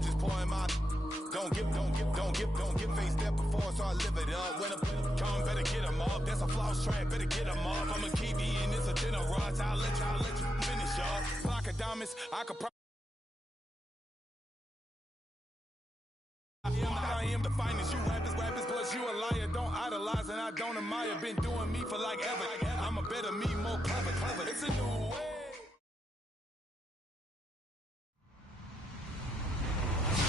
I'm just pouring my. Don't get face step before, so I live it up. When a come, better get him up. That's a floss track, better get him up. I'm a kiwi and it's a dinner rush. I'll let you finish up. Block of diamonds, I could I am the finest. You rappers, plus you a liar. Don't idolize and I don't admire. Been doing me for like ever. I'm a better me, more clever. It's a new way.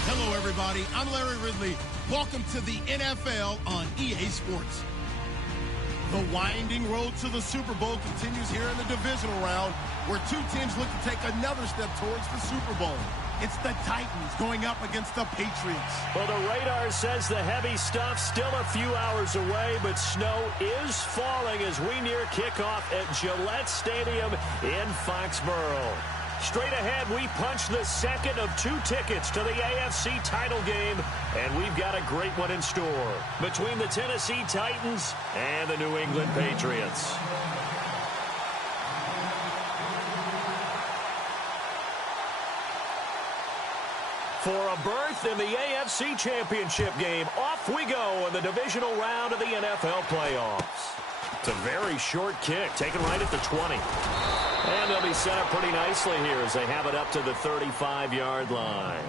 Hello, everybody. I'm Larry Ridley. Welcome to the NFL on EA Sports. The winding road to the Super Bowl continues here in the divisional round, where two teams look to take another step towards the Super Bowl. It's the Titans going up against the Patriots. Well, the radar says the heavy stuff still a few hours away, but snow is falling as we near kickoff at Gillette Stadium in Foxborough. Straight ahead, we punch the second of two tickets to the AFC title game, and we've got a great one in store between the Tennessee Titans and the New England Patriots. For a berth in the AFC Championship game, off we go in the divisional round of the NFL playoffs. It's a very short kick, taken right at the 20. And they'll be set up pretty nicely here as they have it up to the 35-yard line.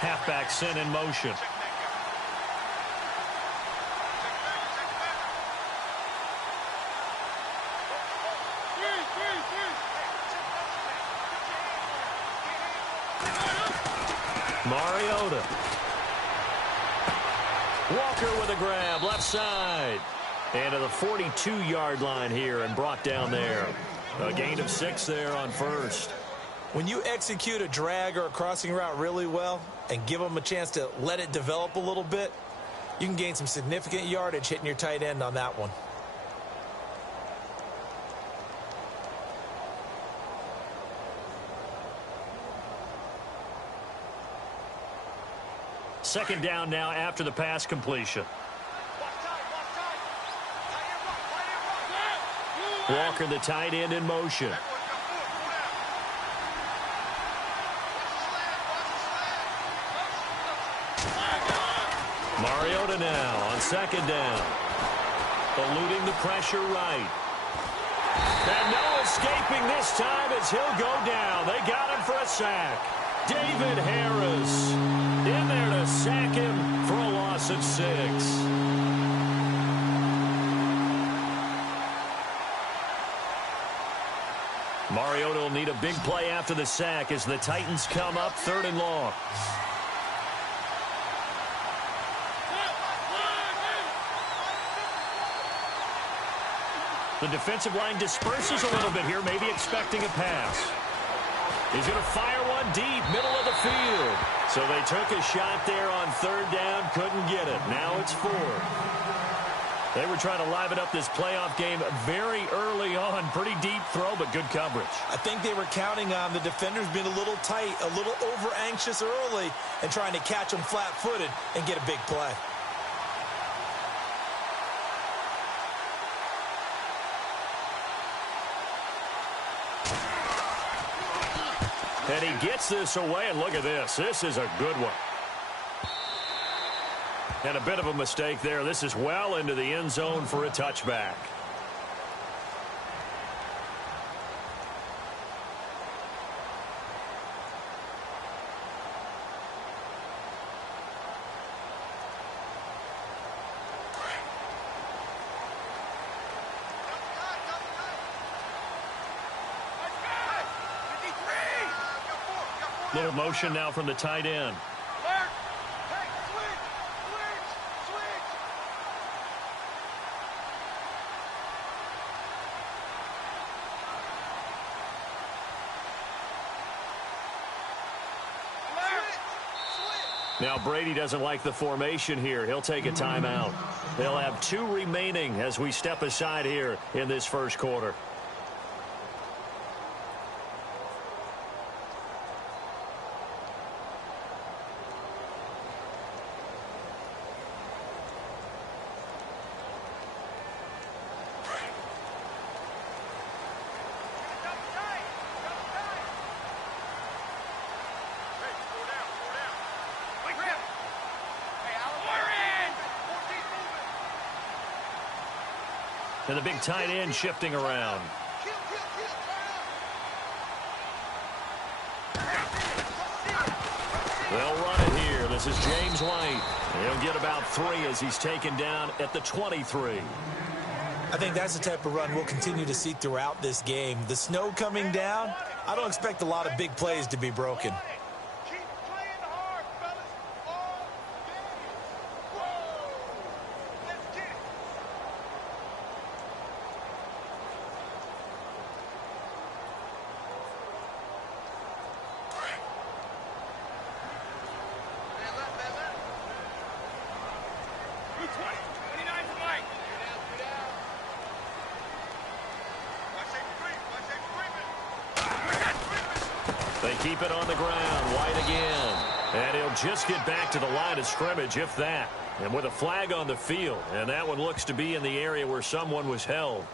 Halfback sent in motion. Mariota. Walker with a grab, left side. And to the 42-yard line here and brought down there. A gain of 6 there on first. When you execute a drag or a crossing route really well and give them a chance to let it develop a little bit, you can gain some significant yardage hitting your tight end on that one. Second down now after the pass completion. Walker, the tight end, in motion. Mariota now on second down. Eluding the pressure right. And no escaping this time as he'll go down. They got him for a sack. David Harris in there to sack him for a loss of 6. Mariota will need a big play after the sack as the Titans come up 3rd and long. The defensive line disperses a little bit here, maybe expecting a pass. He's going to fire one deep, middle of the field. So they took a shot there on 3rd down, couldn't get it. Now it's 4th. They were trying to liven up this playoff game very early on. Pretty deep throw, but good coverage. I think they were counting on the defenders being a little tight, a little over-anxious early, and trying to catch them flat-footed and get a big play. And he gets this away, and look at this. This is a good one. And a bit of a mistake there. This is well into the end zone for a touchback. Little motion now from the tight end. Now Brady doesn't like the formation here. He'll take a timeout. They'll have 2 remaining as we step aside here in this first quarter. And the big tight end shifting around. They'll run it here. This is James White. He'll get about 3 as he's taken down at the 23. I think that's the type of run we'll continue to see throughout this game. The snow coming down, I don't expect a lot of big plays to be broken. They keep it on the ground. White again. And he'll just get back to the line of scrimmage, if that. And with a flag on the field. And that one looks to be in the area where someone was held.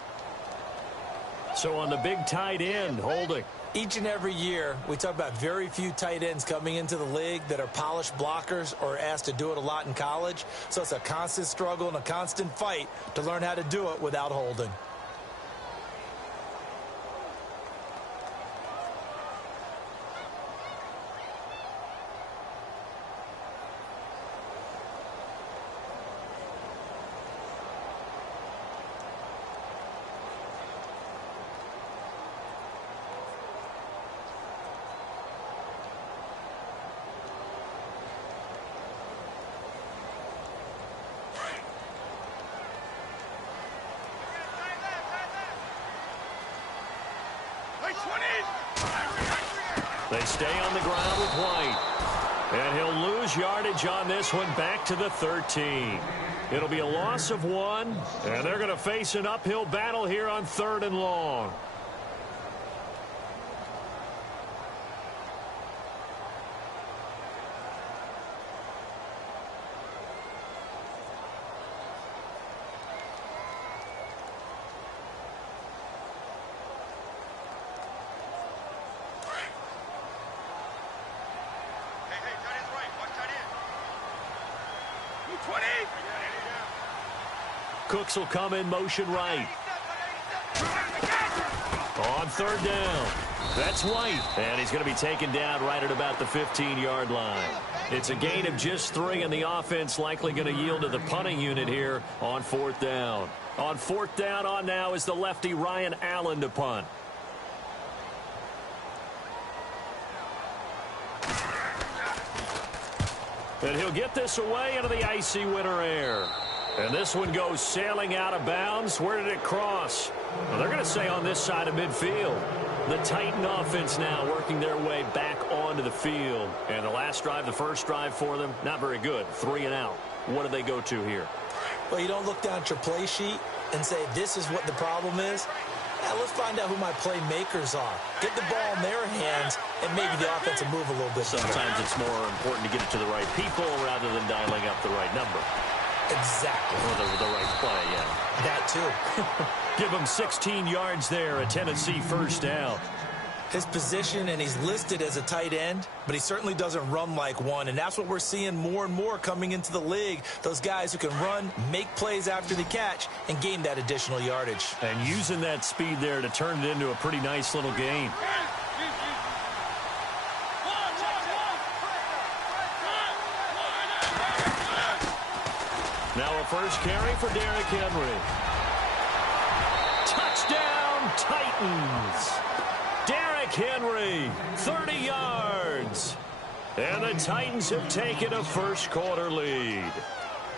So on the big tight end, holding. Each and every year, we talk about very few tight ends coming into the league that are polished blockers or asked to do it a lot in college. So it's a constant struggle and a constant fight to learn how to do it without holding. They stay on the ground with White. And he'll lose yardage on this one back to the 13. It'll be a loss of 1. And they're going to face an uphill battle here on 3rd and long. Cooks will come in motion right. On 3rd down. That's White. And he's going to be taken down right at about the 15-yard line. It's a gain of just 3, and the offense likely going to yield to the punting unit here on 4th down. On 4th down on now is the lefty Ryan Allen to punt. And he'll get this away into the icy winter air. And this one goes sailing out of bounds. Where did it cross? Well, they're going to say on this side of midfield. The Titan offense now working their way back onto the field. And the last drive, the first drive for them, not very good. 3 and out. What do they go to here? Well, you don't look down at your play sheet and say, this is what the problem is. Yeah, let's find out who my playmakers are. Get the ball in their hands, and maybe the offense will move a little bit. Sometimes it's more important to get it to the right people rather than dialing up the right number. Exactly. Or the right play, yeah. That too. Give him 16 yards there, a Tennessee first down. His position, and he's listed as a tight end, but he certainly doesn't run like one, and that's what we're seeing more and more coming into the league. Those guys who can run, make plays after the catch, and gain that additional yardage. And using that speed there to turn it into a pretty nice little gain. Now a first carry for Derrick Henry. Touchdown, Titans. Derrick Henry, 30 yards. And the Titans have taken a first quarter lead.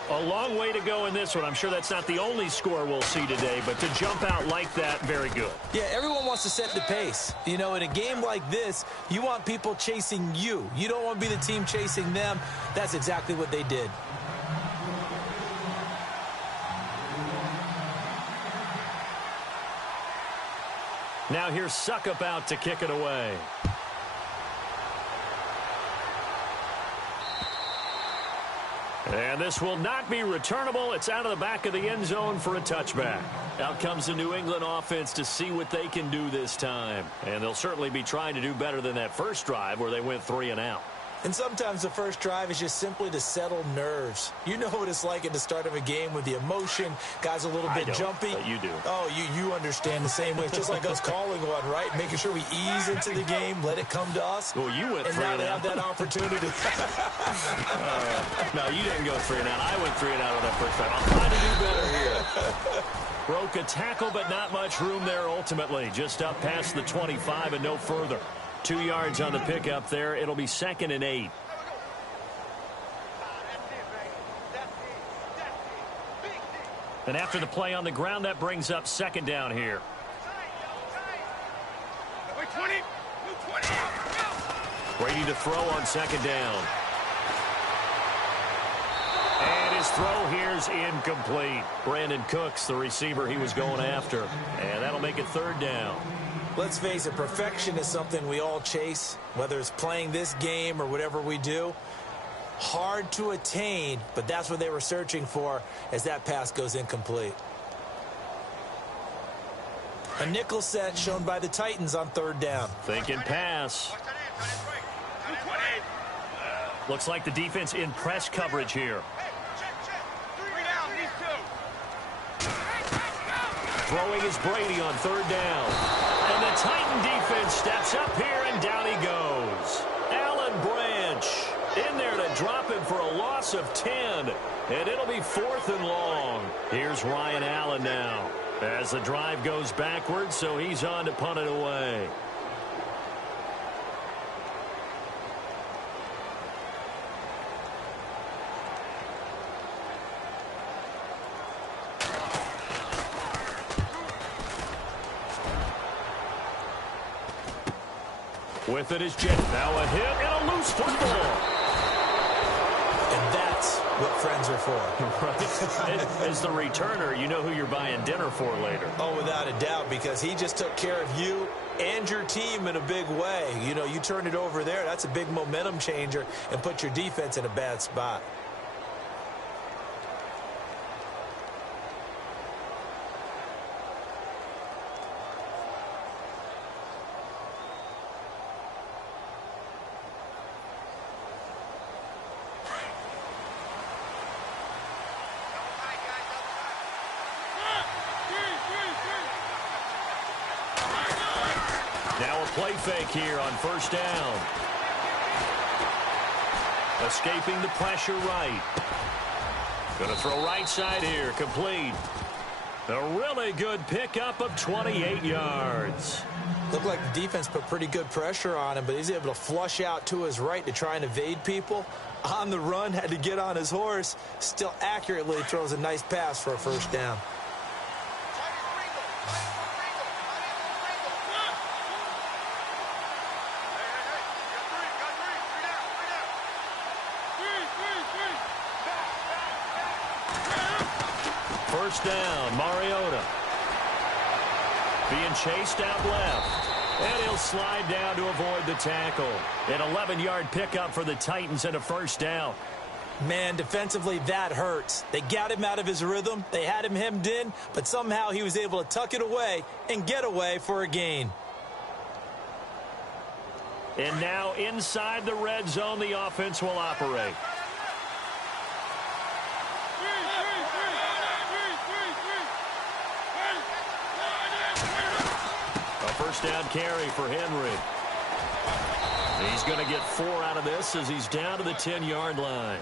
A long way to go in this one. I'm sure that's not the only score we'll see today, but to jump out like that, very good. Yeah, everyone wants to set the pace. You know, in a game like this, you want people chasing you. You don't want to be the team chasing them. That's exactly what they did. Now here's Suckup out to kick it away. And this will not be returnable. It's out of the back of the end zone for a touchback. Out comes the New England offense to see what they can do this time. And they'll certainly be trying to do better than that first drive where they went 3 and out. And sometimes the first drive is just simply to settle nerves. You know what it's like at the start of a game with the emotion. Guys a little bit jumpy. But you do. Oh, you understand the same way. It's just like us calling one, right? Making sure we ease into the game, let it come to us. Well, you went 3 and out. And now they have that opportunity. No, you didn't go 3 and out. I went 3 and out on that first drive. I'll try to do better here. Broke a tackle, but not much room there ultimately. Just up past the 25 and no further. 2 yards on the pickup there. It'll be 2nd and 8. And after the play on the ground, that brings up 2nd down here. Brady to throw on 2nd down. And his throw here's incomplete. Brandon Cooks, the receiver he was going after. And that'll make it 3rd down. Let's face it, perfection is something we all chase, whether it's playing this game or whatever we do. Hard to attain, but that's what they were searching for as that pass goes incomplete. A nickel set shown by the Titans on 3rd down. Thinking pass. Looks like the defense in press coverage here. Throwing is Brady on 3rd down. And the Titan defense steps up here, and down he goes. Alan Branch in there to drop him for a loss of 10. And it'll be 4th and long. Here's Ryan Allen now as the drive goes backwards, so he's on to punt it away. With it is Jet. Now a hit and a loose football. And that's what friends are for. Right. As the returner, you know who you're buying dinner for later. Oh, without a doubt, because he just took care of you and your team in a big way. You know, you turn it over there, that's a big momentum changer and put your defense in a bad spot. Now a play fake here on 1st down. Escaping the pressure right. Going to throw right side here. Complete. A really good pickup of 28 yards. Looked like the defense put pretty good pressure on him, but he's able to flush out to his right to try and evade people. On the run, had to get on his horse. Still accurately throws a nice pass for a 1st down. First down, Mariota. Being chased out left. And he'll slide down to avoid the tackle. An 11-yard pickup for the Titans and a 1st down. Man, defensively, that hurts. They got him out of his rhythm. They had him hemmed in, but somehow he was able to tuck it away and get away for a gain. And now inside the red zone, the offense will operate. First down carry for Henry. He's going to get 4 out of this as he's down to the 10-yard line.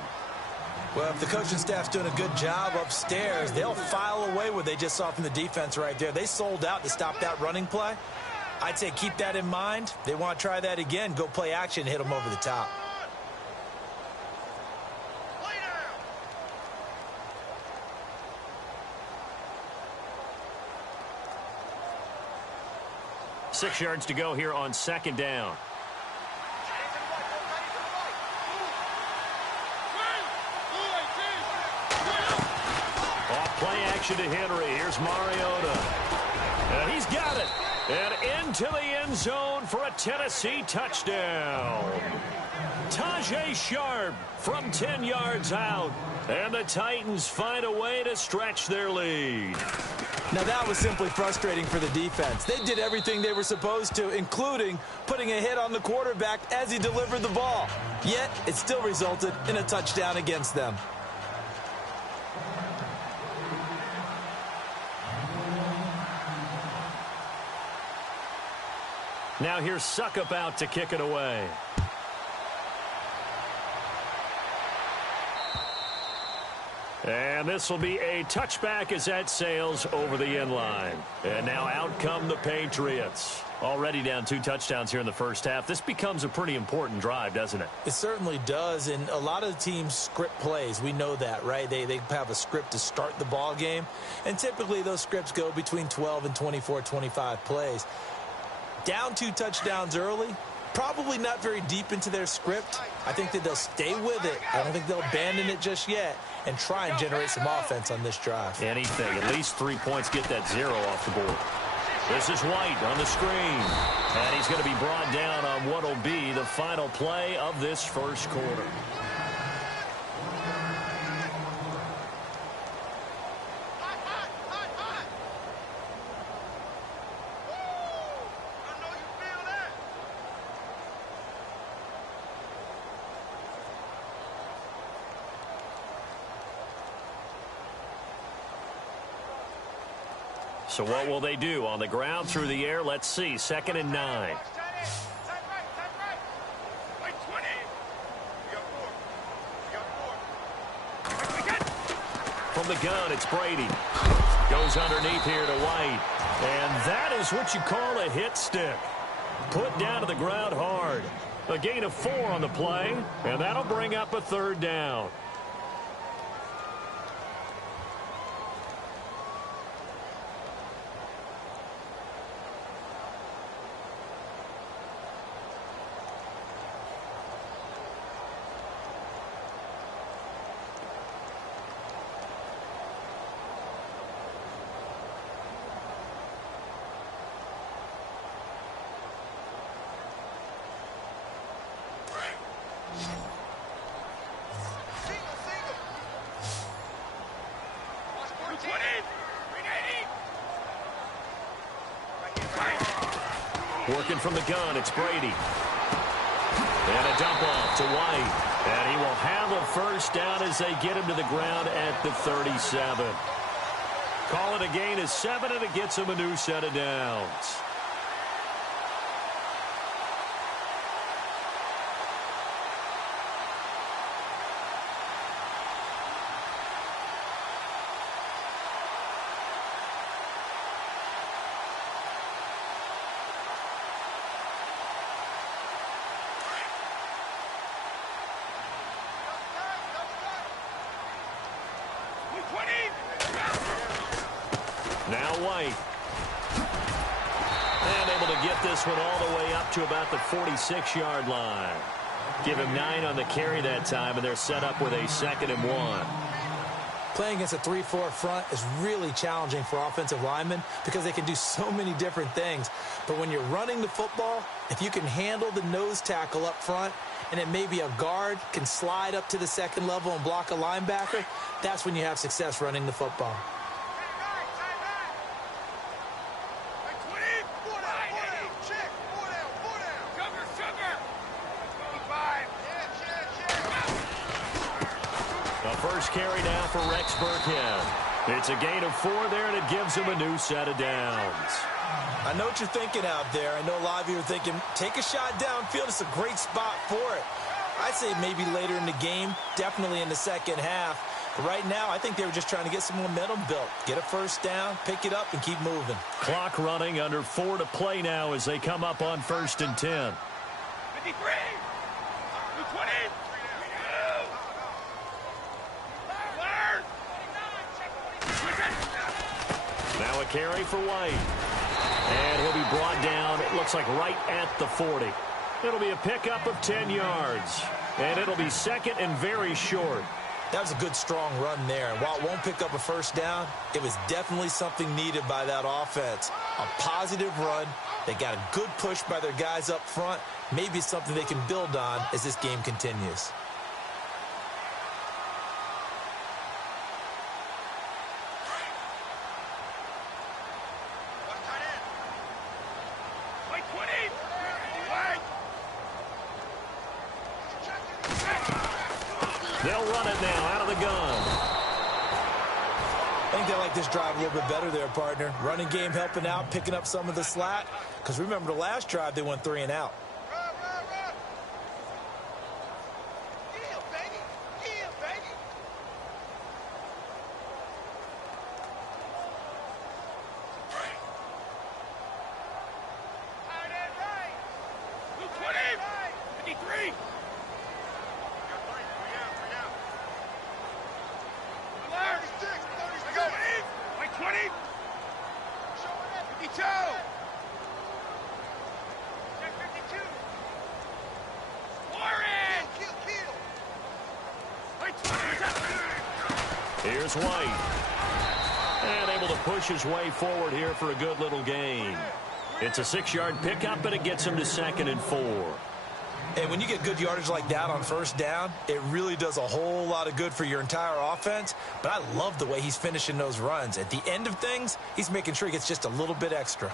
Well, if the coaching staff's doing a good job upstairs, they'll file away what they just saw from the defense right there. They sold out to stop that running play. I'd say keep that in mind. They want to try that again. Go play action, hit them over the top. 6 yards to go here on 2nd down. Off play action to Henry. Here's Mariota. And he's got it. And into the end zone for a Tennessee touchdown. Tajay Sharp from 10 yards out. And the Titans find a way to stretch their lead. Now, that was simply frustrating for the defense. They did everything they were supposed to, including putting a hit on the quarterback as he delivered the ball. Yet, it still resulted in a touchdown against them. Now here's Suckup out to kick it away. And this will be a touchback as that sails over the end line. And now out come the Patriots. Already down 2 touchdowns here in the first half. This becomes a pretty important drive, doesn't it? It certainly does, and a lot of the teams script plays. We know that, right? They have a script to start the ball game, and typically those scripts go between 12 and 24, 25 plays. Down 2 touchdowns early, probably not very deep into their script. I think that they'll stay with it. I don't think they'll abandon it just yet and try and generate some offense on this drive. Anything. At least 3 points, get that 0 off the board. This is White on the screen. And he's going to be brought down on what will be the final play of this first quarter. So what will they do? On the ground, through the air, let's see. 2nd and 9. From the gun, it's Brady. Goes underneath here to White. And that is what you call a hit stick. Put down to the ground hard. A gain of 4 on the play, and that'll bring up a 3rd down. Working from the gun, it's Brady. And a dump off to White. And he will have a 1st down as they get him to the ground at the 37. Call it a gain of 7, and it gets him a new set of downs. Now White. And able to get this one all the way up to about the 46-yard line. Give him 9 on the carry that time, and they're set up with a 2nd and 1. Playing against a 3-4 front is really challenging for offensive linemen because they can do so many different things. But when you're running the football, if you can handle the nose tackle up front, and it may be a guard can slide up to the 2nd level and block a linebacker, that's when you have success running the football. First carry now for Rex Burkhead. It's a gain of 4 there, and it gives him a new set of downs. I know what you're thinking out there. I know a lot of you are thinking, take a shot downfield. It's a great spot for it. I'd say maybe later in the game, definitely in the second half. But right now, I think they were just trying to get some momentum built. Get a 1st down, pick it up, and keep moving. Clock running, under 4 to play now as they come up on 1st and 10. 53! 20! Now a carry for White. And he'll be brought down, it looks like right at the 40. It'll be a pickup of 10 yards. And it'll be second and very short. That was a good, strong run there. And while it won't pick up a first down, it was definitely something needed by that offense. A positive run. They got a good push by their guys up front. Maybe something they can build on as this game continues. They'll run it now out of the gun. I think they like this drive a little bit better there, partner. Running game helping out, picking up some of the slack. Because remember the last drive, they went 3 and out. Here's White. And able to push his way forward here for a good little gain. It's a 6-yard pickup, and it gets him to 2nd and 4. And when you get good yardage like that on first down, it really does a whole lot of good for your entire offense. But I love the way he's finishing those runs. At the end of things, he's making sure he gets just a little bit extra.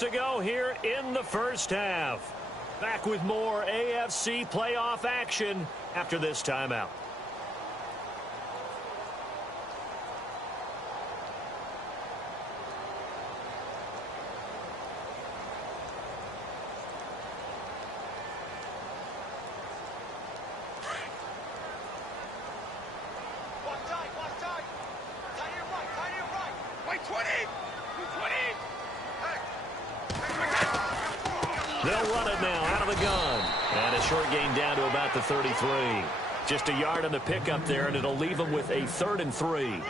To go here in the first half. Back with more AFC playoff action after this timeout. They'll run it now out of the gun. And a short gain down to about the 33. Just a yard on the pickup there, and it'll leave them with a 3rd and 3.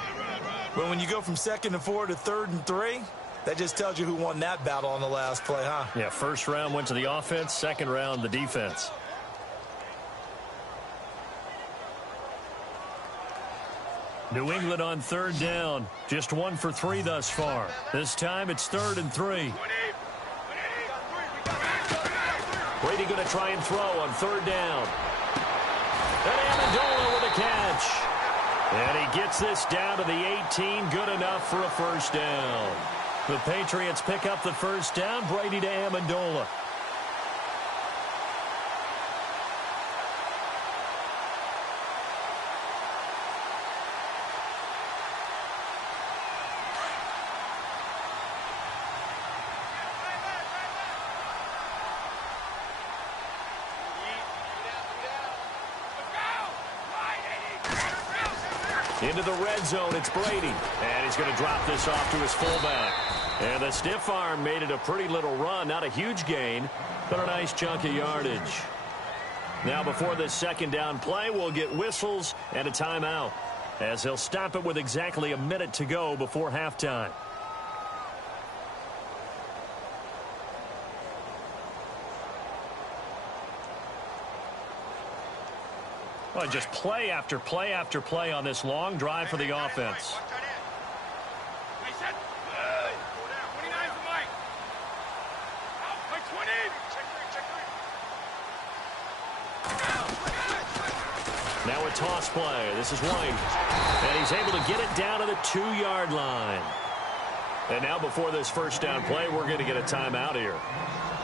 Well, when you go from 2nd and 4 to 3rd and 3, that just tells you who won that battle on the last play, huh? Yeah, first round went to the offense, second round the defense. New England on 3rd down. Just 1 for 3 thus far. This time it's 3rd and 3. Brady going to try and throw on 3rd down. And Amendola with a catch. And he gets this down to the 18. Good enough for a first down. The Patriots pick up the first down. Brady to Amendola. Into the red zone, it's Brady. And he's going to drop this off to his fullback. And the stiff arm made it a pretty little run. Not a huge gain, but a nice chunk of yardage. Now before this second down play, we'll get whistles and a timeout, as he'll stop it with exactly a minute to go before halftime. Well, just play after play after play on this long drive for the offense. Now a toss play. This is White. And he's able to get it down to the 2-yard line. And now before this first down play, we're going to get a timeout here,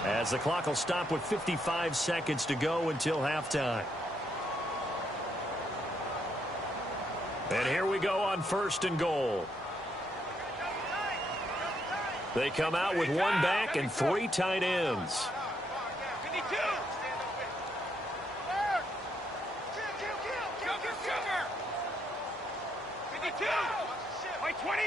as the clock will stop with 55 seconds to go until halftime. And here we go on 1st and goal. They come out with 1 back and 3 tight ends. 52. White 20.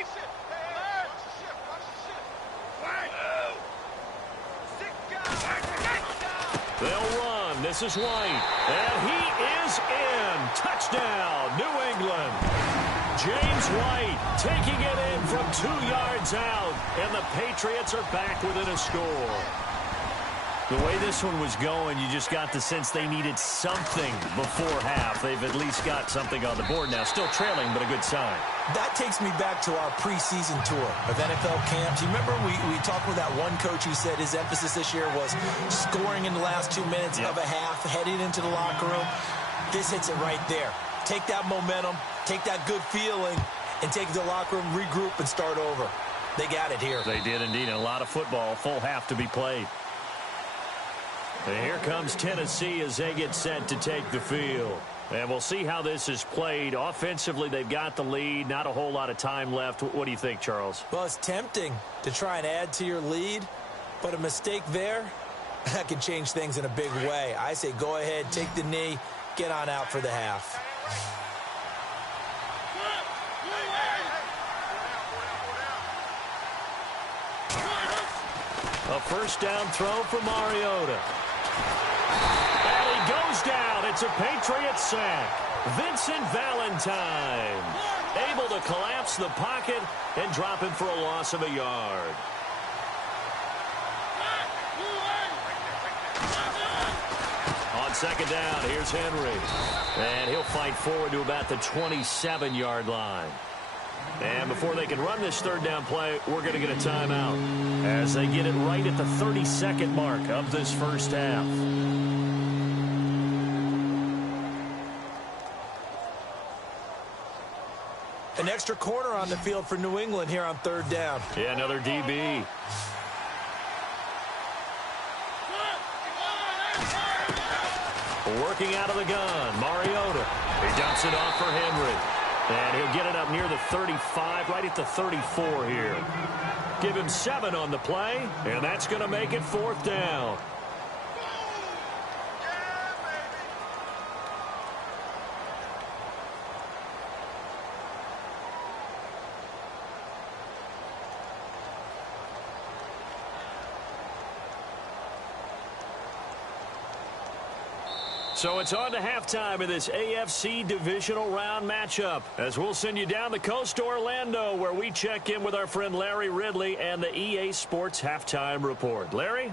They'll run. This is White. And he is in. Touchdown, New England. James White taking it in from 2 yards out. And the Patriots are back within a score. The way this one was going, you just got the sense they needed something before half. They've at least got something on the board now. Still trailing, but a good sign. That takes me back to our preseason tour of NFL camps. You remember we talked with that one coach who said his emphasis this year was scoring in the last 2 minutes of a half, heading into the locker room. This hits it right there. Take that momentum, take that good feeling, and take it to the locker room, regroup, and start over. They got it here. They did indeed. And a lot of football, full half to be played. And here comes Tennessee as they get set to take the field. And we'll see how this is played. Offensively, they've got the lead. Not a whole lot of time left. What do you think, Charles? Well, it's tempting to try and add to your lead, but a mistake there, that can change things in a big way. I say go ahead, take the knee, get on out for the half. A first down throw for Mariota. And he goes down. It's a Patriot sack. Vincent Valentine able to collapse the pocket and drop him for a loss of a yard. On second down, here's Henry. And he'll fight forward to about the 27-yard line. And before they can run this third down play, we're going to get a timeout as they get it right at the 32nd mark of this first half. An extra corner on the field for New England here on third down. Yeah, another DB. Working out of the gun, Mariota. He dumps it off for Henry. And he'll get it up near the 35, right at the 34 here. Give him 7 on the play, and that's going to make it fourth down. So it's on to halftime of this AFC Divisional Round matchup as we'll send you down the coast to Orlando where we check in with our friend Larry Ridley and the EA Sports Halftime Report. Larry?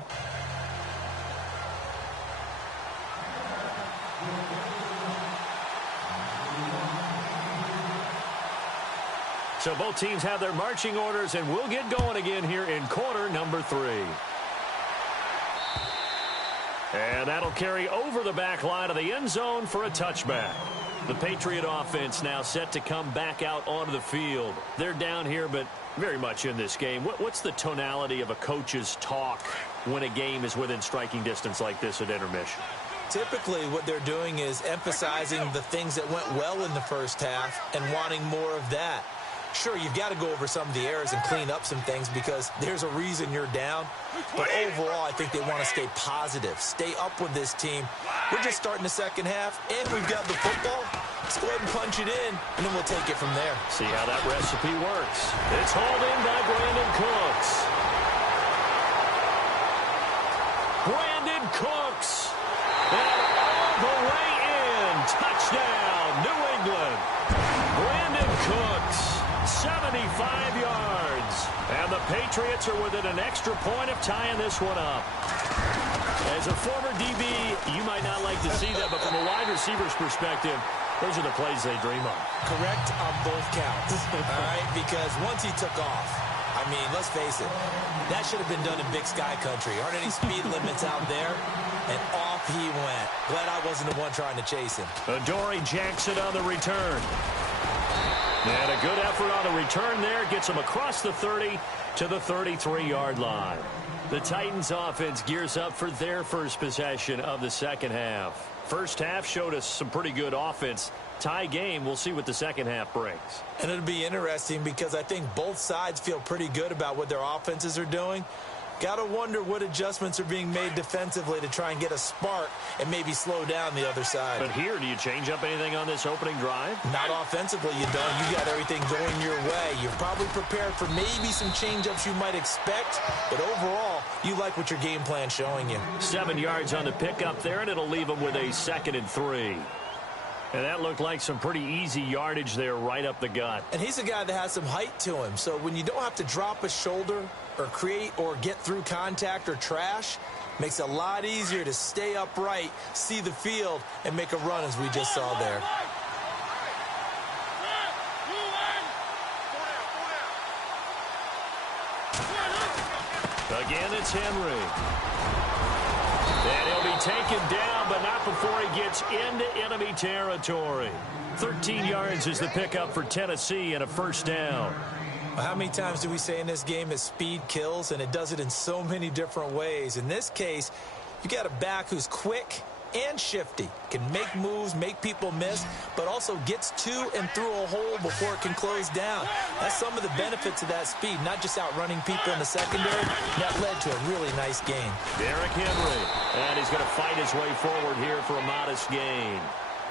So both teams have their marching orders and we'll get going again here in quarter number 3. And that'll carry over the back line of the end zone for a touchback. The Patriot offense now set to come back out onto the field. They're down here, but very much in this game. What's the tonality of a coach's talk when a game is within striking distance like this at intermission? Typically, what they're doing is emphasizing the things that went well in the first half and wanting more of that. Sure, you've got to go over some of the errors and clean up some things because there's a reason you're down. But overall, I think they want to stay positive, stay up with this team. We're just starting the second half, and we've got the football. Let's go ahead and punch it in, and then we'll take it from there. See how that recipe works. It's hauled in by Brandon Cooks. Brandon Cooks. And all the way in. Touchdown, New England. Brandon Cooks. 75 yards. And the Patriots are within an extra point of tying this one up. As a former DB, you might not like to see that, but from a wide receiver's perspective, those are the plays they dream of. Correct on both counts, all right? Because once he took off, I mean, let's face it, that should have been done in Big Sky Country. Aren't any speed limits out there? And off he went. Glad I wasn't the one trying to chase him. Adoree Jackson on the return. And a good effort on the return there. Gets him across the 30 to the 33-yard line. The Titans offense gears up for their first possession of the second half. First half showed us some pretty good offense. Tie game, we'll see what the second half brings. And it'll be interesting because I think both sides feel pretty good about what their offenses are doing. Got to wonder what adjustments are being made defensively to try and get a spark and maybe slow down the other side. But here, do you change up anything on this opening drive? Not offensively, you don't. You got everything going your way. You're probably prepared for maybe some change-ups you might expect, but overall, you like what your game plan's showing you. 7 yards on the pickup there, and it'll leave them with a 2nd and 3. And that looked like some pretty easy yardage there right up the gut. And he's a guy that has some height to him, so when you don't have to drop a shoulder or create or get through contact or trash, makes it a lot easier to stay upright, see the field, and make a run as we just saw there. Again, it's Henry. And he'll be taken down, but not before he gets into enemy territory. 13 yards is the pickup for Tennessee and a 1st down. How many times do we say in this game that speed kills, and it does it in so many different ways? In this case, you got a back who's quick and shifty, can make moves, make people miss, but also gets to and through a hole before it can close down. That's some of the benefits of that speed, not just outrunning people in the secondary. That led to a really nice game. Derrick Henry, and he's going to fight his way forward here for a modest gain.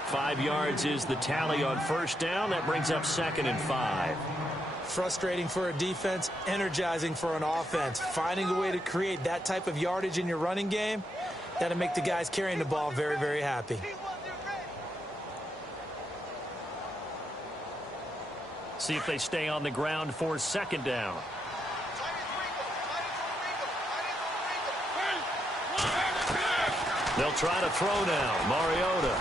5 yards is the tally on 1st down. That brings up 2nd and 5. Frustrating for a defense, energizing for an offense. Finding a way to create that type of yardage in your running game, that'll make the guys carrying the ball very, very happy. See if they stay on the ground for 2nd down. They'll try to throw now. Mariota.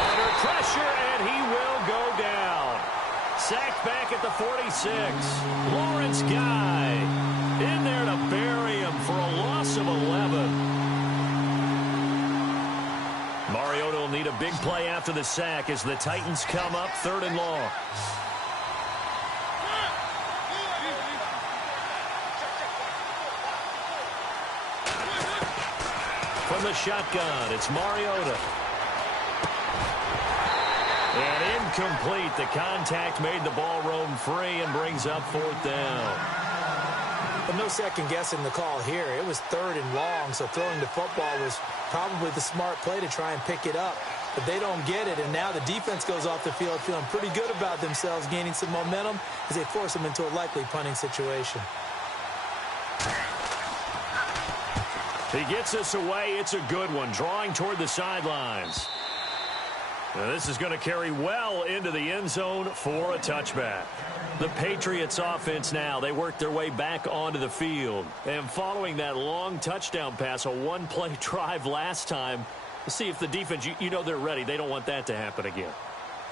Under pressure, and he will go down. Sacked back at the 46. Lawrence Guy in there to bury him for a loss of 11. Mariota will need a big play after the sack as the Titans come up 3rd and long. From the shotgun, it's Mariota. And incomplete. The contact made the ball roam free and brings up 4th down. But no second guessing the call here. It was 3rd and long, so throwing the football was probably the smart play to try and pick it up. But they don't get it, and now the defense goes off the field feeling pretty good about themselves, gaining some momentum as they force them into a likely punting situation. He gets us away. It's a good one, drawing toward the sidelines. Now this is going to carry well into the end zone for a touchback. The Patriots offense now, they work their way back onto the field. And following that long touchdown pass, a one-play drive last time, let's see if the defense, you know they're ready. They don't want that to happen again.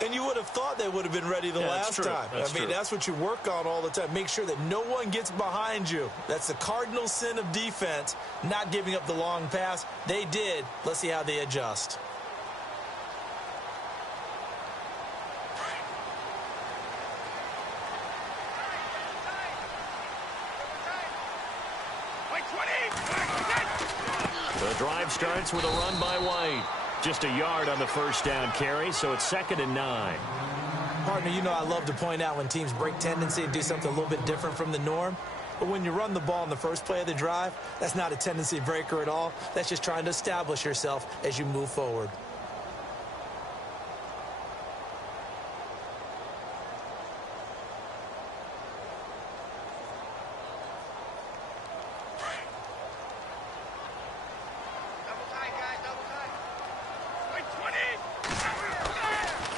And you would have thought they would have been ready the last time. That's what you work on all the time. Make sure that no one gets behind you. That's the cardinal sin of defense, not giving up the long pass. They did. Let's see how they adjust. The drive starts with a run by White. Just a yard on the 1st down carry, so it's 2nd and 9. Partner, you know I love to point out when teams break tendency and do something a little bit different from the norm. But when you run the ball in the first play of the drive, that's not a tendency breaker at all. That's just trying to establish yourself as you move forward.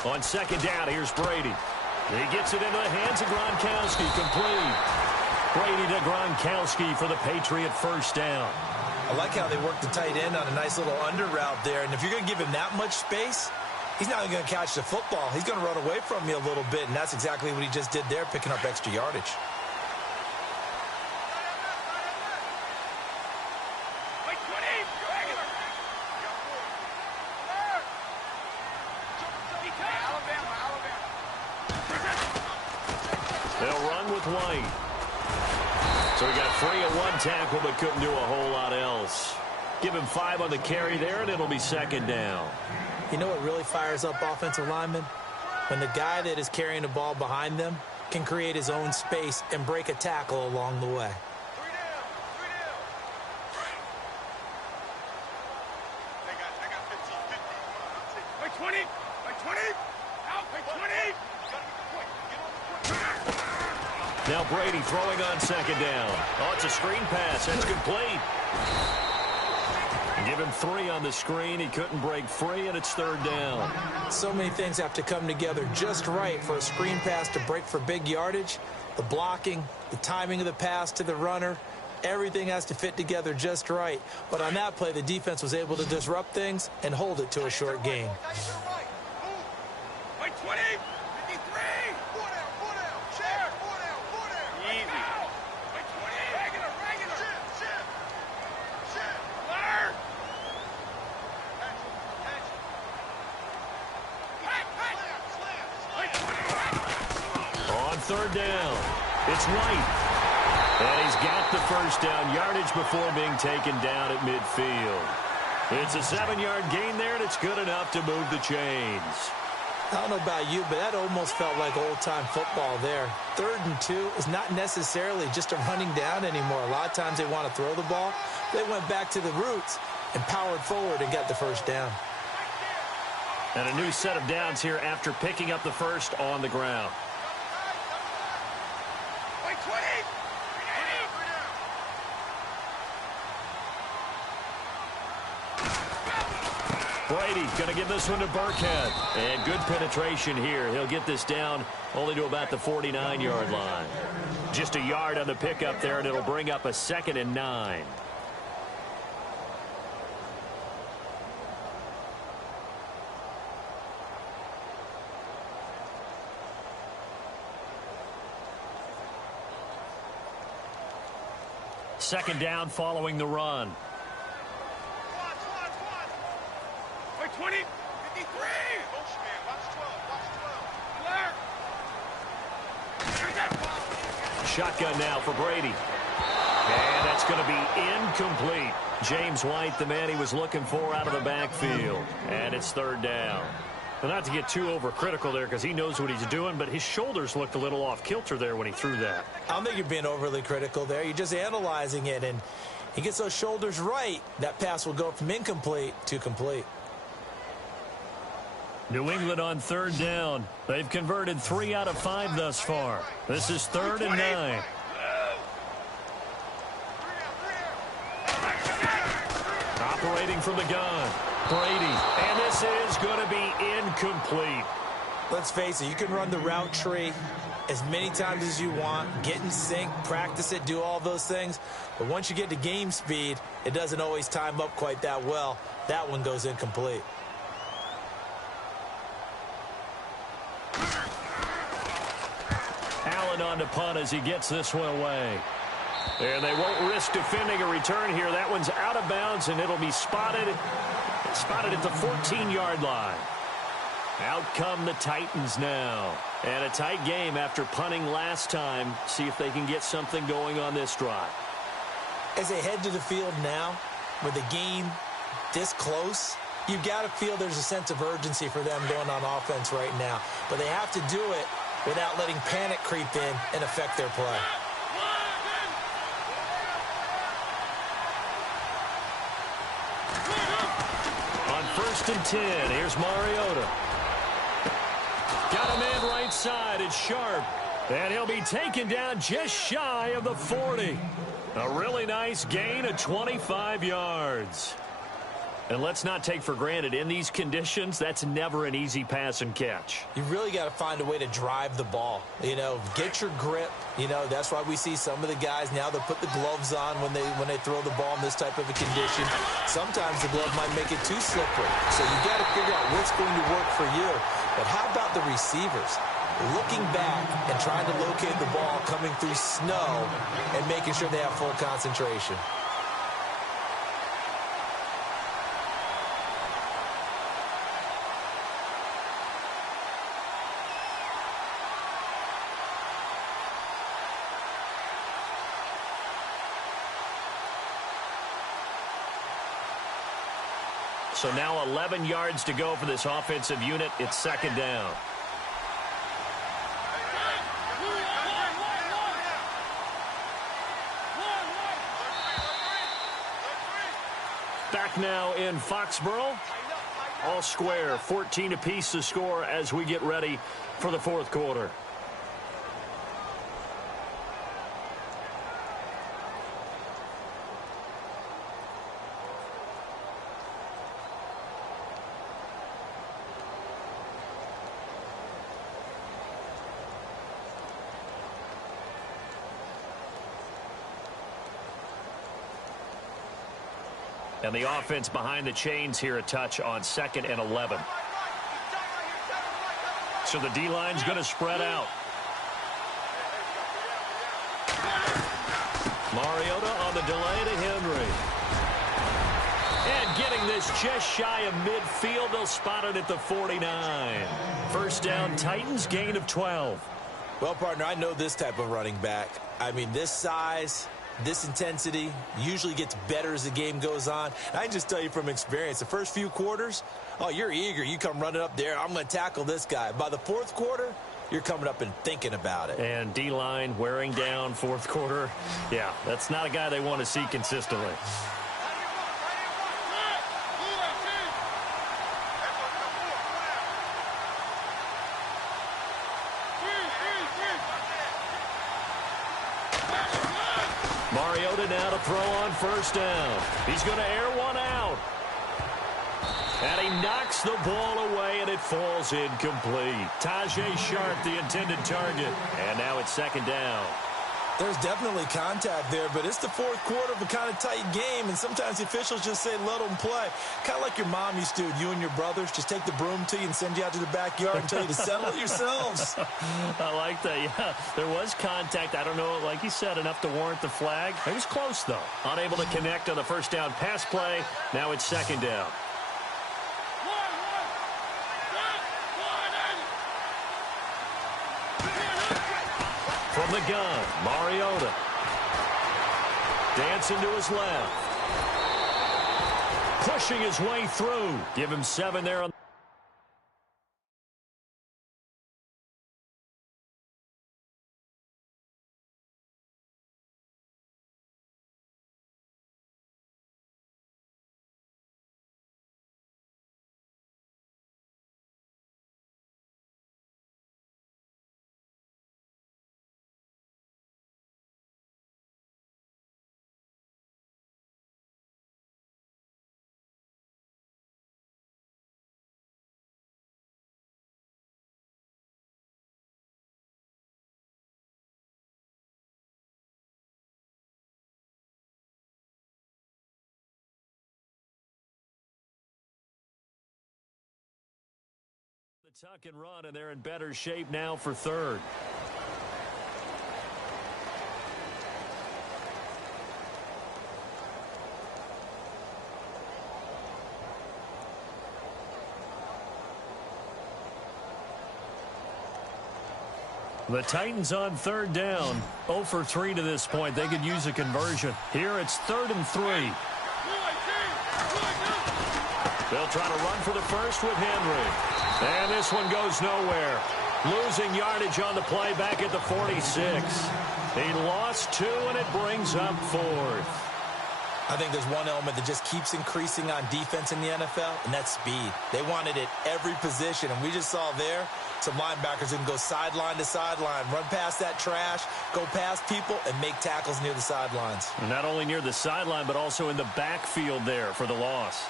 On 2nd down, here's Brady. He gets it into the hands of Gronkowski, complete. Brady to Gronkowski for the Patriot 1st down. I like how they work the tight end on a nice little under route there. And if you're going to give him that much space, he's not even going to catch the football. He's going to run away from you a little bit, and that's exactly what he just did there, picking up extra yardage. They'll run with White. So he got free at one tackle, but couldn't do a whole lot else. Give him 5 on the carry there, and it'll be 2nd down. You know what really fires up offensive linemen? When the guy that is carrying the ball behind them can create his own space and break a tackle along the way. 20. By 20. Out by 20. Now Brady throwing on second down. Oh, it's a screen pass. That's complete. Give him 3 on the screen. He couldn't break free, and it's third down. So many things have to come together just right for a screen pass to break for big yardage. The blocking, the timing of the pass to the runner, everything has to fit together just right. But on that play, the defense was able to disrupt things and hold it to a short gain. By 20. 53. 4 down. Check. 4 down. Easy. By 20. Regular. Shit. Learn. On third down, it's White. And he's got the first down yardage before being taken down at midfield. It's a 7-yard gain there, and it's good enough to move the chains. I don't know about you, but that almost felt like old-time football there. 3rd and 2 is not necessarily just a running down anymore. A lot of times they want to throw the ball. They went back to the roots and powered forward and got the first down. And a new set of downs here after picking up the first on the ground. By 20. Brady going to give this one to Burkhead. And good penetration here. He'll get this down only to about the 49-yard line. Just a yard on the pickup there, and it'll bring up a 2nd and 9. Second down following the run. 20, 53. Motion man, watch 12. Shotgun now for Brady. And that's going to be incomplete. James White, the man he was looking for out of the backfield. And it's third down. Well, not to get too overcritical there because he knows what he's doing, but his shoulders looked a little off kilter there when he threw that. I don't think you're being overly critical there. You're just analyzing it, and he gets those shoulders right. That pass will go from incomplete to complete. New England on third down. They've converted 3 out of 5 thus far. This is 3rd and 9. Operating from the gun. Brady. And this is going to be incomplete. Let's face it, you can run the route tree as many times as you want, get in sync, practice it, do all those things. But once you get to game speed, it doesn't always time up quite that well. That one goes incomplete. Allen on to punt as he gets this one away. And they won't risk defending a return here. That one's out of bounds, and it'll be spotted at the 14-yard line. Out come the Titans now. And a tight game after punting last time. See if they can get something going on this drive. As they head to the field now, with the game this close, you've got to feel there's a sense of urgency for them going on offense right now. But they have to do it without letting panic creep in and affect their play. On 1st and 10, here's Mariota. Got a man right side. It's Sharp. And he'll be taken down just shy of the 40. A really nice gain of 25 yards. And let's not take for granted, in these conditions, that's never an easy pass and catch. You really got to find a way to drive the ball. You know, get your grip. You know, that's why we see some of the guys now, they'll put the gloves on when they throw the ball in this type of a condition. Sometimes the glove might make it too slippery. So you got to figure out what's going to work for you. But how about the receivers? Looking back and trying to locate the ball coming through snow and making sure they have full concentration. So now 11 yards to go for this offensive unit. It's second down. Back now in Foxborough. All square, 14 apiece to score as we get ready for the fourth quarter. And the offense behind the chains here a touch on 2nd and 11. So the D-line's going to spread out. Mariota on the delay to Henry. And getting this just shy of midfield. They'll spot it at the 49. First down, Titans, gain of 12. Well, partner, I know this type of running back. I mean, this size, this intensity usually gets better as the game goes on. And I can just tell you from experience, the first few quarters, oh, you're eager. You come running up there. I'm going to tackle this guy. By the fourth quarter, you're coming up and thinking about it. And D-line wearing down fourth quarter. Yeah, that's not a guy they want to see consistently. Mariota now to throw on first down. He's going to air one out. And he knocks the ball away, and it falls incomplete. Tajay Sharp, the intended target. And now it's second down. There's definitely contact there, but it's the fourth quarter of a kind of tight game, and sometimes the officials just say, let them play. Kind of like your mom used to, you and your brothers, just take the broom to you and send you out to the backyard and tell you to settle it yourselves. I like that, yeah. There was contact. I don't know, like you said, enough to warrant the flag. It was close, though. Unable to connect on the first down pass play. Now it's second down. From the gun, Mariota. Dancing to his left. Pushing his way through. Give him 7 there on the tuck and run, and they're in better shape now for third. The Titans on third down. 0 for 3 to this point. They could use a conversion. Here it's 3rd and 3. They'll try to run for the first with Henry. And this one goes nowhere. Losing yardage on the play back at the 46. He lost 2, and it brings up 4th. I think there's one element that just keeps increasing on defense in the NFL, and that's speed. They want it at every position, and we just saw there some linebackers who can go sideline to sideline, run past that trash, go past people, and make tackles near the sidelines. And not only near the sideline, but also in the backfield there for the loss.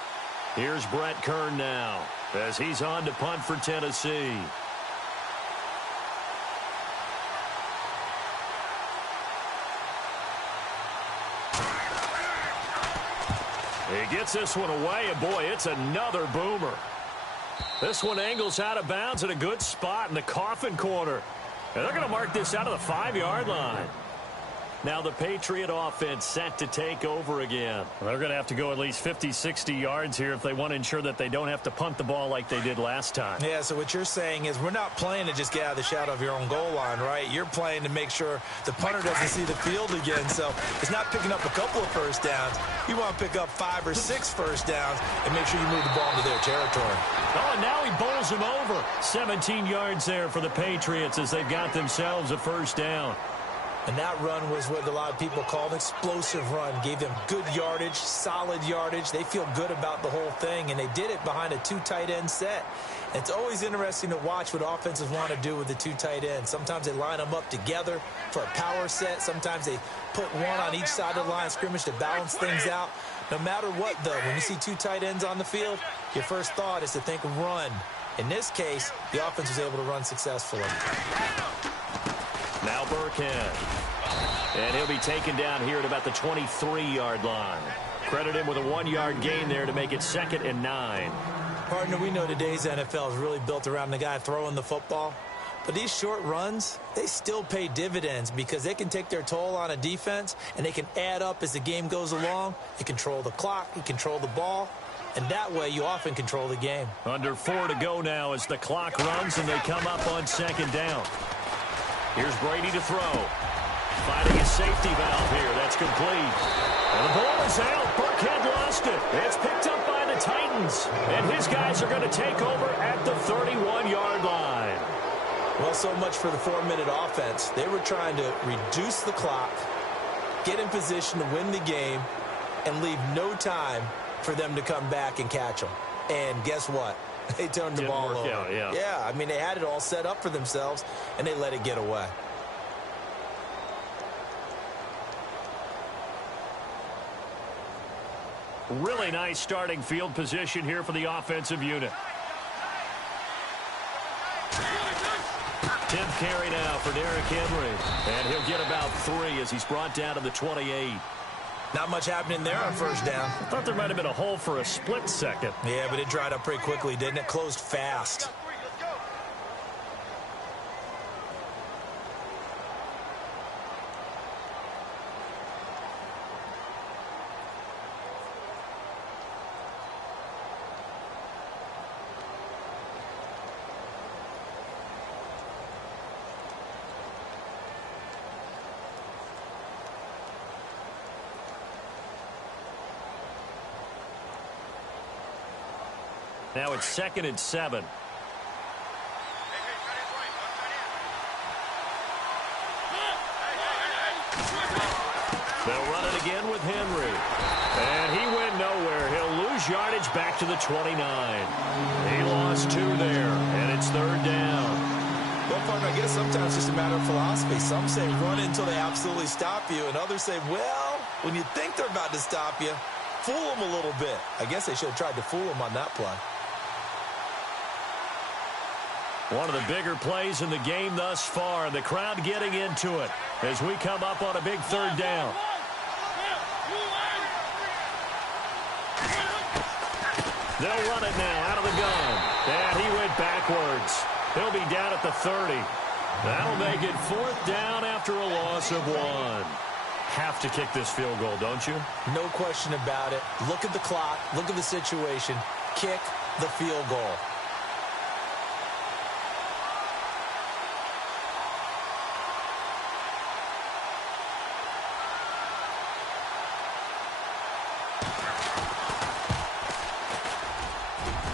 Here's Brett Kern now as he's on to punt for Tennessee. He gets this one away, and boy, it's another boomer. This one angles out of bounds at a good spot in the coffin corner. And they're going to mark this out of the 5-yard line. Now the Patriot offense set to take over again. They're going to have to go at least 50, 60 yards here if they want to ensure that they don't have to punt the ball like they did last time. Yeah, so what you're saying is we're not playing to just get out of the shadow of your own goal line, right? You're playing to make sure the punter doesn't see the field again. So it's not picking up a couple of first downs. You want to pick up 5 or 6 first downs and make sure you move the ball into their territory. Oh, and now he bowls him over. 17 yards there for the Patriots as they've got themselves a first down. And that run was what a lot of people call an explosive run. Gave them good yardage, solid yardage. They feel good about the whole thing, and they did it behind a 2 tight end set. It's always interesting to watch what offenses want to do with the 2 tight ends. Sometimes they line them up together for a power set. Sometimes they put one on each side of the line of scrimmage to balance things out. No matter what, though, when you see 2 tight ends on the field, your first thought is to think run. In this case, the offense was able to run successfully. Now Burkhead. And he'll be taken down here at about the 23-yard line. Credit him with a 1-yard gain there to make it 2nd and 9. Partner, we know today's NFL is really built around the guy throwing the football. But these short runs, they still pay dividends because they can take their toll on a defense, and they can add up as the game goes along. You control the clock, you control the ball, and that way you often control the game. Under 4 to go now as the clock runs and they come up on 2nd down. Here's Brady to throw. Finding his safety valve here. That's complete. And the ball is out. Burkhead lost it. It's picked up by the Titans. And his guys are going to take over at the 31-yard line. Well, so much for the 4-minute offense. They were trying to reduce the clock, get in position to win the game, and leave no time for them to come back and catch them. And guess what? They turned the ball over. Yeah, I mean, they had it all set up for themselves, and they let it get away. Really nice starting field position here for the offensive unit. 10th carry now for Derrick Henry. And he'll get about 3 as he's brought down to the 28. Not much happening there on first down. I thought there might have been a hole for a split second. Yeah, but it dried up pretty quickly, didn't it? Closed fast. Now it's 2nd and 7. They'll run it again with Henry. And he went nowhere. He'll lose yardage back to the 29. He lost 2 there, and it's 3rd down. Well, partner, I guess sometimes it's just a matter of philosophy. Some say run until they absolutely stop you, and others say, well, when you think they're about to stop you, fool them a little bit. I guess they should have tried to fool them on that play. One of the bigger plays in the game thus far, and the crowd getting into it as we come up on a big 3rd down. They'll run it now out of the gun. And he went backwards. He'll be down at the 30. That'll make it 4th down after a loss of 1. Have to kick this field goal, don't you? No question about it. Look at the clock. Look at the situation. Kick the field goal.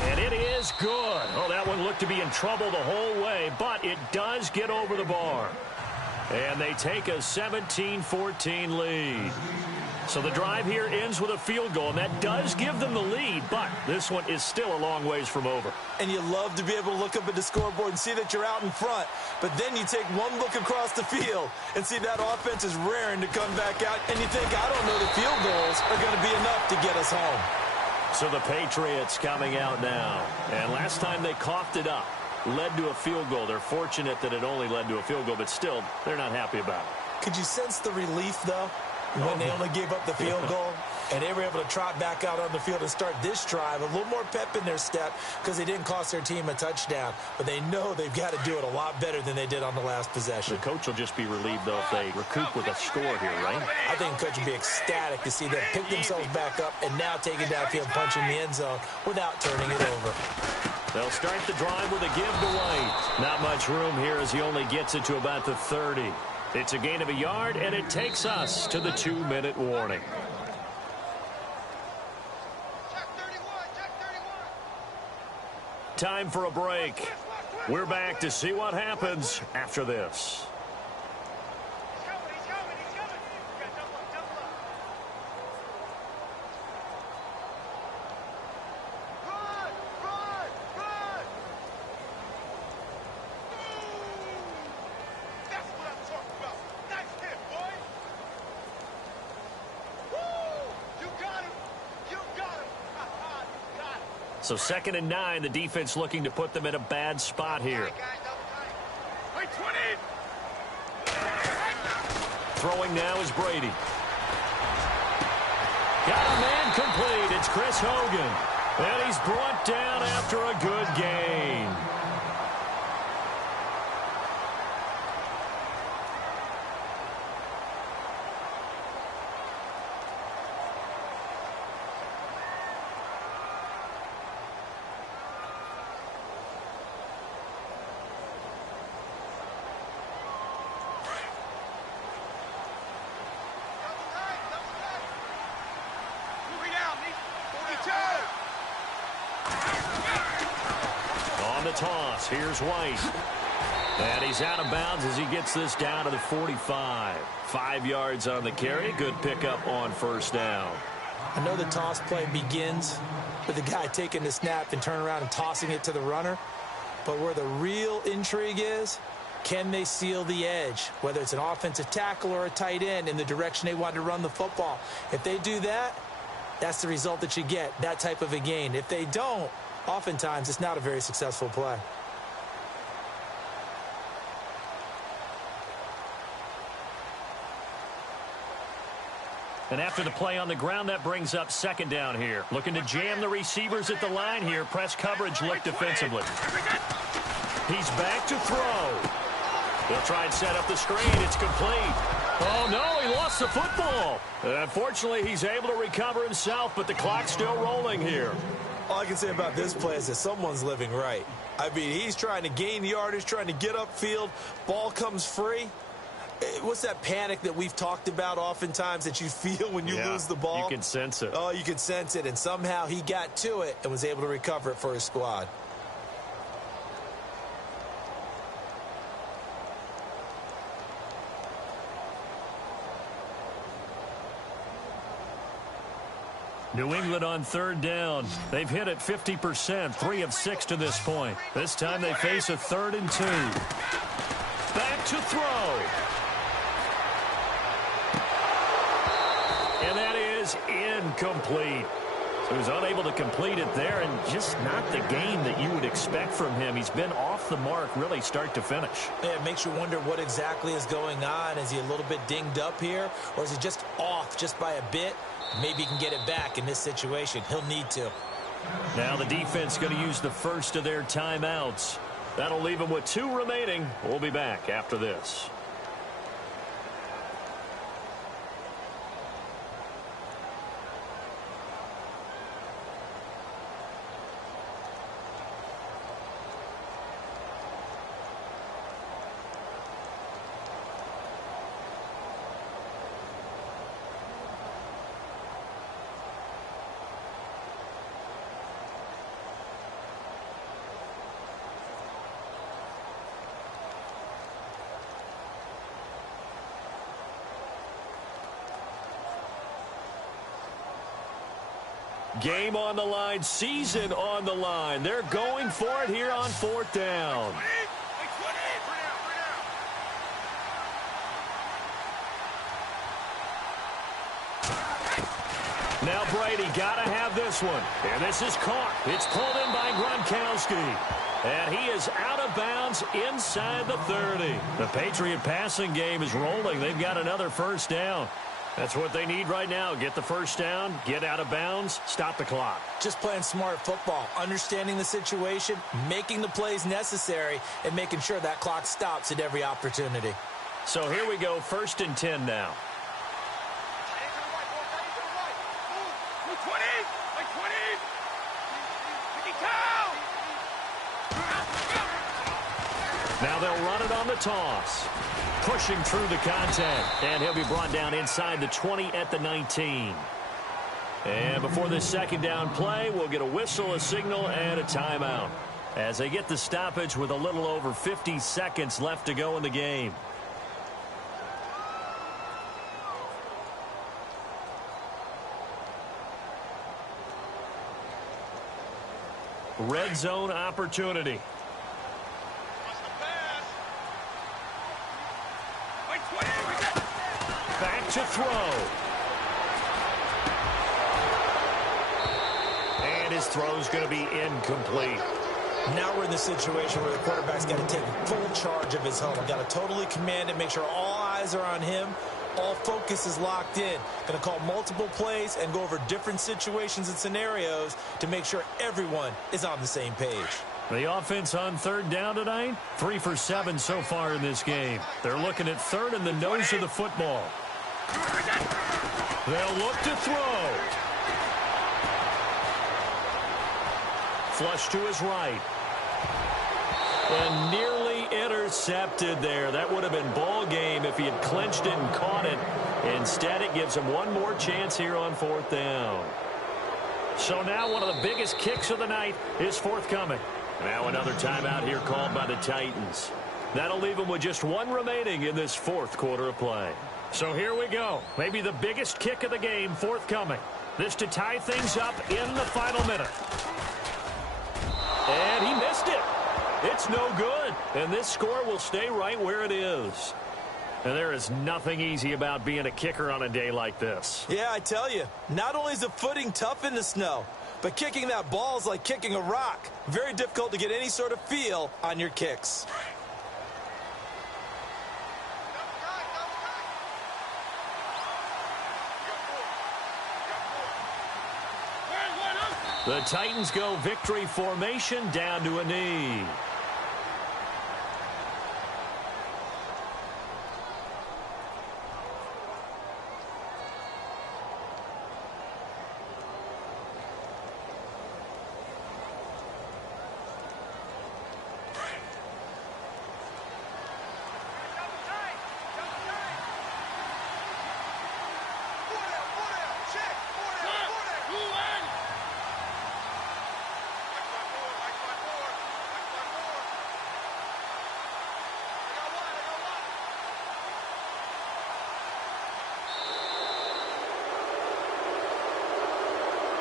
And it is good. Oh, that one looked to be in trouble the whole way, but it does get over the bar. And they take a 17-14 lead. So the drive here ends with a field goal, and that does give them the lead, but this one is still a long ways from over. And you love to be able to look up at the scoreboard and see that you're out in front, but then you take one look across the field and see that offense is raring to come back out, and you think, I don't know, the field goals are going to be enough to get us home. So the Patriots coming out now, and last time they coughed it up, led to a field goal. They're fortunate that it only led to a field goal, but still, they're not happy about it. Could you sense the relief, though, when they only gave up the field goal? And they were able to trot back out on the field and start this drive. A little more pep in their step because they didn't cost their team a touchdown. But they know they've got to do it a lot better than they did on the last possession. The coach will just be relieved, though, if they recoup with a score here, right? I think the coach will be ecstatic to see them pick themselves back up and now take it downfield, punch in the end zone without turning it over. They'll start the drive with a give to White. Not much room here as he only gets it to about the 30. It's a gain of a yard, and it takes us to the 2-minute warning. Time for a break. We're back to see what happens after this. So 2nd and 9, the defense looking to put them in a bad spot here. Throwing now is Brady. Got a man complete. It's Chris Hogan. And he's brought down after a good gain. Toss. Here's White. And he's out of bounds as he gets this down to the 45. 5 yards on the carry. Good pickup on first down. I know the toss play begins with the guy taking the snap and turning around and tossing it to the runner. But where the real intrigue is, can they seal the edge? Whether it's an offensive tackle or a tight end in the direction they want to run the football. If they do that, that's the result that you get, that type of a gain. If they don't, oftentimes, it's not a very successful play. And after the play on the ground, that brings up 2nd down here. Looking to jam the receivers at the line here. Press coverage look defensively. He's back to throw. He'll try and set up the screen. It's complete. Oh, no, he lost the football. Unfortunately, he's able to recover himself, but the clock's still rolling here. All I can say about this play is that someone's living right. I mean, he's trying to gain yardage, trying to get upfield. Ball comes free. What's that panic that we've talked about oftentimes that you feel when you lose the ball? You can sense it. Oh, you can sense it. And somehow he got to it and was able to recover it for his squad. New England on 3rd down. They've hit it 50%, 3 of 6 to this point. This time they face a 3rd and 2. Back to throw. And that is incomplete. So he was unable to complete it there, and just not the game that you would expect from him. He's been off the mark really start to finish. Yeah, it makes you wonder what exactly is going on. Is he a little bit dinged up here, or is he just off just by a bit? Maybe he can get it back in this situation. He'll need to. Now the defense going to use the first of their timeouts. That'll leave them with 2 remaining. We'll be back after this. Game on the line, season on the line. They're going for it here on 4th down. Now Brady got to have this one. And this is caught. It's pulled in by Gronkowski. And he is out of bounds inside the 30. The Patriot passing game is rolling. They've got another first down. That's what they need right now. Get the first down, get out of bounds, stop the clock. Just playing smart football, understanding the situation, making the plays necessary, and making sure that clock stops at every opportunity. So here we go, 1st and 10 now. Now they'll run it on the toss. Pushing through the contact. And he'll be brought down inside the 20 at the 19. And before this 2nd down play, we'll get a whistle, a signal, and a timeout. As they get the stoppage with a little over 50 seconds left to go in the game. Red zone opportunity. Back to throw. And his His throw is going to be incomplete. Now we're in the situation where the quarterback's got to take full charge of his home. Got to totally command it, make sure all eyes are on him. All focus is locked in. Going to call multiple plays and go over different situations and scenarios to make sure everyone is on the same page. The offense on third down tonight, 3 for 7 so far in this game. They're looking at third in the nose of the football. They'll look to throw. Flush to his right. And nearly intercepted there. That would have been ball game if he had clinched it and caught it. Instead, it gives him one more chance here on fourth down. So now one of the biggest kicks of the night is forthcoming. Now another timeout here called by the Titans. That'll leave them with just one remaining in this fourth quarter of play. So here we go. Maybe the biggest kick of the game forthcoming. This to tie things up in the final minute. And he missed it. It's no good. And this score will stay right where it is. And there is nothing easy about being a kicker on a day like this. Yeah, I tell you, not only is the footing tough in the snow, but kicking that ball is like kicking a rock. Very difficult to get any sort of feel on your kicks. The Titans go victory formation down to a knee.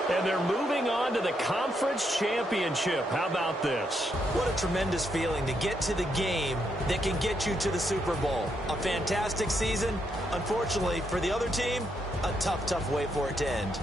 And they're moving on to the conference championship. How about this? What a tremendous feeling to get to the game that can get you to the Super Bowl. A fantastic season. Unfortunately, for the other team, a tough, tough way for it to end.